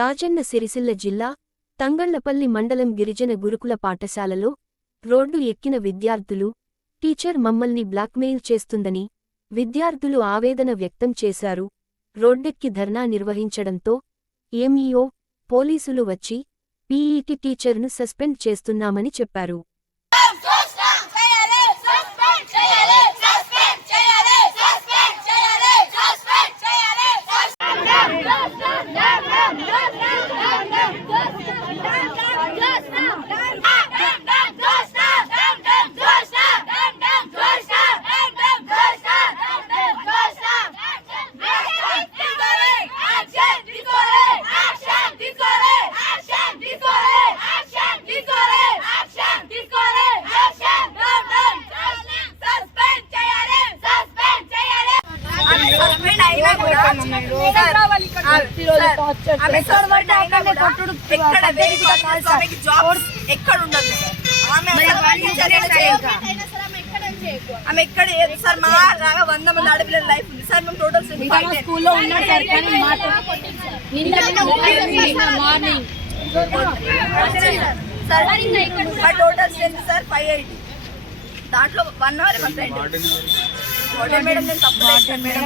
రాజన్న సిరిసిల్ల జిల్లా తంగళ్ళపల్లి మండలం గిరిజన గురుకుల పాఠశాలలో రోడ్డు ఎక్కిన విద్యార్థులు టీచర్ మమ్మల్ని బ్లాక్మెయిల్ చేస్తుందని విద్యార్థులు ఆవేదన వ్యక్తం చేశారు. రోడ్డెక్కి ధర్నా నిర్వహించడంతో ఎంఈఓ పోలీసులు వచ్చి పీఈటీ టీచర్ను సస్పెండ్ చేస్తున్నామని చెప్పారు చేయాలి సస్పెండ్ చేయాలి సస్పెండ్ చేయాలి సస్పెండ్ చేయాలి సస్పెండ్ చేయాలి సస్పెండ్ చేయాలి సస్పెండ్ చేయాలి ఆమె సస్పెండ్ అయినా కూడా సార్, ఆమె- ఆమె సస్పెండ్ అయినా కూడా ఎక్కడ ఉండదు. ఆమె ఎక్కడ ఏది సార్ మా లాగా వంద మంది ఆడపిల్లల లైఫ్ ఉంది. సార్ మేము టోటల్ స్కూల్లో ఉన్నాడు సార్ కానీ మాట. నిన్న మార్నింగ్ సార్ మా total strength sir five eighty దాంట్లో వన్ అవర్ మా ఫ్రెండ్ వార్డెన్ మేడం నేను తప్పు చేశాను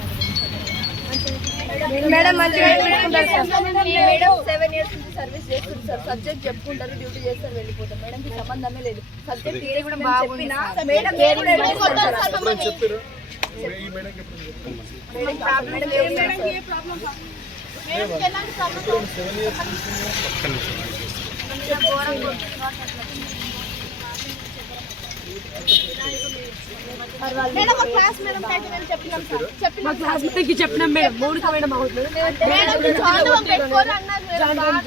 మేడం మంచిగా చూసుకుంటారు సార్. మేడం సెవెన్ ఇయర్స్ నుంచి సర్వీస్ చేస్తుంది సార్ సబ్జెక్ట్ చెప్పుకుంటారు డ్యూటీ చేస్తారు వెళ్ళిపోతారు. మేడం కి సంబంధమే లేదు. సబ్జెక్ట్ తీరే కూడా బాగుంది మేడం ప్రాబ్లం లేదు సార్. మేడం మా క్లాస్ మేడం అయితే చెప్పినాం సార్? చెప్పినాం మా క్లాస్కి చెప్పినాం మేడం. మౌనిక మేడం అవుతుంది మేడం. జాండవం పెట్టుకోరు అన్నారు మేడం బాగా.